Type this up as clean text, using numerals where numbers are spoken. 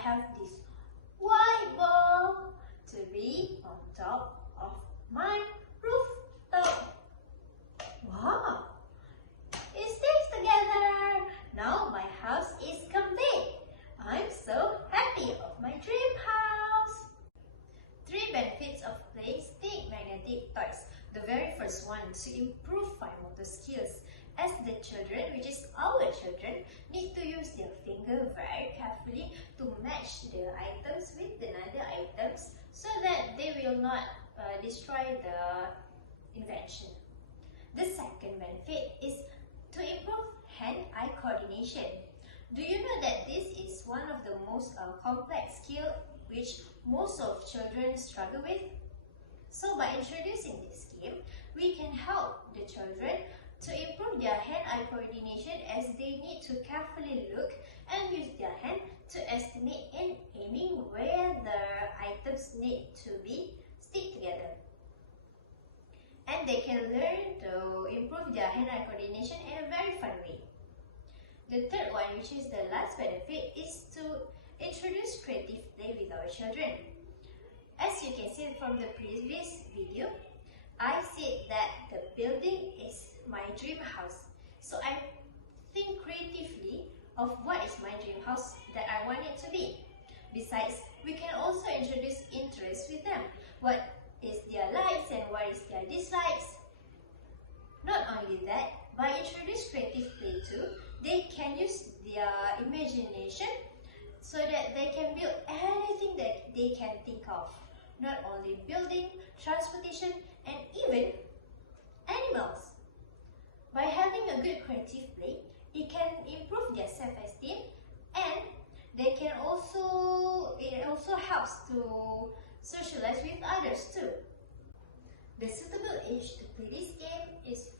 have this white ball to be on top of my rooftop. Wow! It stays together. Now my house is complete. I'm so happy of my dream house. 3 benefits of playing stick magnetic toys. The very first one, to improve fine motor skills. As the children, which is our children, need to use their finger very carefully to match the items with another items so that they will not destroy the invention. The second benefit is to improve hand-eye coordination. Do you know that this is one of the most complex skills which most of children struggle with? So by introducing this game, we can help the children to improve their hand-eye coordination, as they need to carefully look and use their hand to estimate and aiming where the items need to be stick together. And they can learn to improve their hand-eye coordination in a very fun way. The third one, which is the last benefit, is to introduce creative play with our children. As you can see from the previous video, I said that the building is my dream house. So I think creatively of what is my dream house that I want it to be. Besides, we can also introduce interest with them. What is their likes and what is their dislikes? Not only that, by introducing creative play too, they can use their imagination so that they can build anything that they can think of. Not only building, transportation, and even animals. By having a good creative play, it can improve their self-esteem, and it also helps to socialize with others too. The suitable age to play this game is